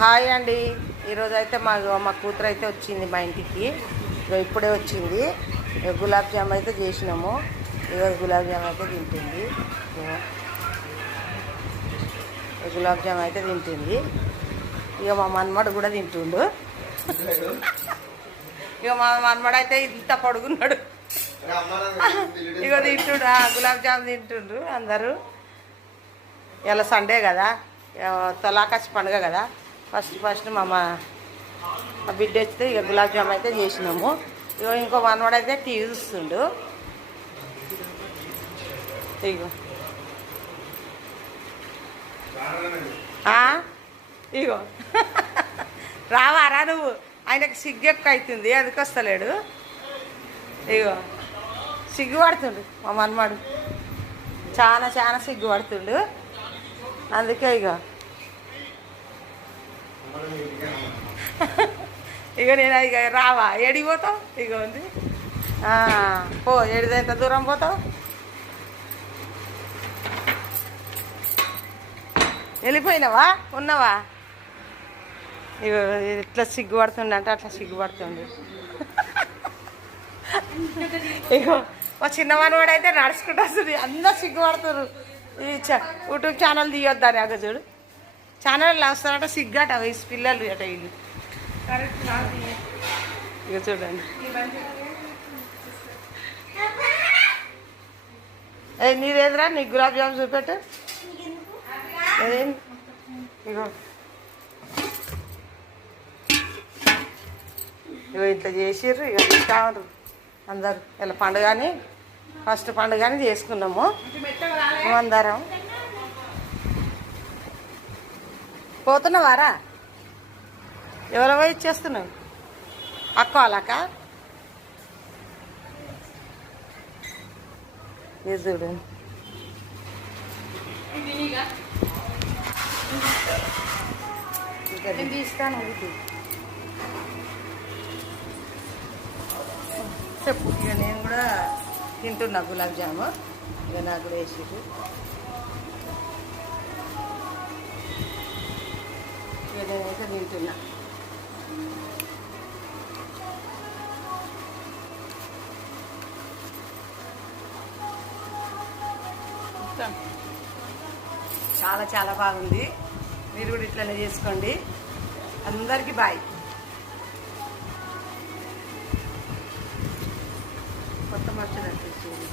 Hi అండి. ఈరోజు అయితే మా కూతురు అయితే వచ్చింది మా ఇంటికి. ఇప్పుడే వచ్చింది. గులాబ్ జామ్ అయితే చేసినాము. ఈరోజు గులాబ్ జామ్ అయితే తింటుంది. గులాబ్ జామ్ అయితే తింటుంది. ఇక మా మన్మడు కూడా తింటుండు. ఇక మా మన్మడు అయితే ఇంత పొడుగున్నాడు. ఇక తింటుండు, గులాబ్ జామ్ తింటుండ్రు అందరూ. ఇలా సండే కదా, తొలాకాశ పండుగ కదా. ఫస్ట్ మా బిడ్డ వస్తే ఇక గులాబ్ జామ్ అయితే చేసినాము. ఇక ఇంకో మనవాడు అయితే టీవీ చూస్తుండు. ఇగో ఇగో రావారా నువ్వు, ఆయనకు సిగ్గెక్క అవుతుంది, అందుకు వస్తలేడు. ఇగో సిగ్గుపడుతుండు మా మనవాడు, చాలా సిగ్గుపడుతుండు. అందుకే ఇక నేను ఇక రావా, ఏడిపోతావు? ఇక ఉంది పో, ఎంత దూరం పోతావు? వెళ్ళిపోయినావా, ఉన్నావా? ఇక ఇట్లా సిగ్గుపడుతుండే అంటే అట్లా సిగ్గుపడుతుండు. ఇగో మా చిన్నవాడు అయితే నడుచుకుంటూ వస్తుంది, అందరు సిగ్గుపడుతున్నారు. ఈ యూట్యూబ్ ఛానల్ తీయొద్దని అగ చూడు, ఛానల్ వస్తారట సిగ్గాట వయసు పిల్లలు అట వీళ్ళు. ఇక చూడండి, నీదేదిరా, నీ గులాబ్ జామ్ చూపెట్టు. ఇగో ఇగో ఇట్లా చేసిర్రు. ఇక తింటా ఉండరు అందరు. ఇలా పండుగని ఫస్ట్ పండుగని చేసుకున్నాము అందరం. పోతున్నావారా? ఎవరో ఇచ్చేస్తున్నావు అక్క వాళ్ళక. ఇది చూడండి, ఇంకా తీస్తాను. చెప్పు. ఇక నేను కూడా తింటున్నా గులాబ్ జాము. ఇక నాకు కూడా వేసిరు. ఇక నేనైతే తింటున్నా. చాలా బాగుంది. మీరు కూడా ఇట్లనే చేసుకోండి. అందరికీ బాయ్. కొత్త మచ్చలు అనిపిస్తుంది.